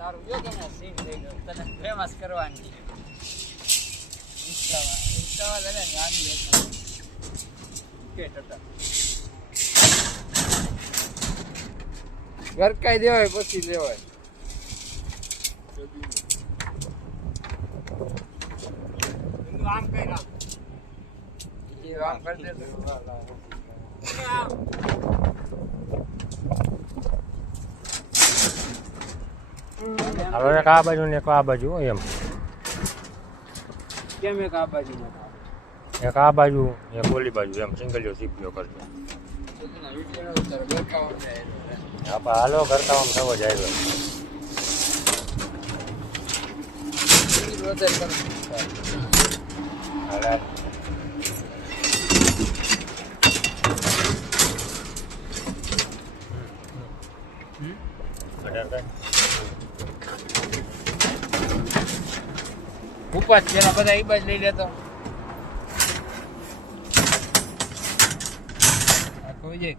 તારું જો કે સીન થઈ ગયો તને ફેમસ કરવાની ઇન્સ્ટામાં લઈને ગાડી કે ટટા ઘર કાઈ દેવાય પછી લેવાય આમ કઈ રામ એ આમ કરી દે હવે એક આ બાજુ ને એક આ બાજુ એમ કેમ એક આ બાજુ એક આ બાજુ એક ઓલી બાજુ એમ સિંગલિયો સીપીઓ કરજો આપણે હાલો કરતા આમ થવો જાય ઉપાસ પેલા બધા એ બાજ લઈ લેતો કોઈ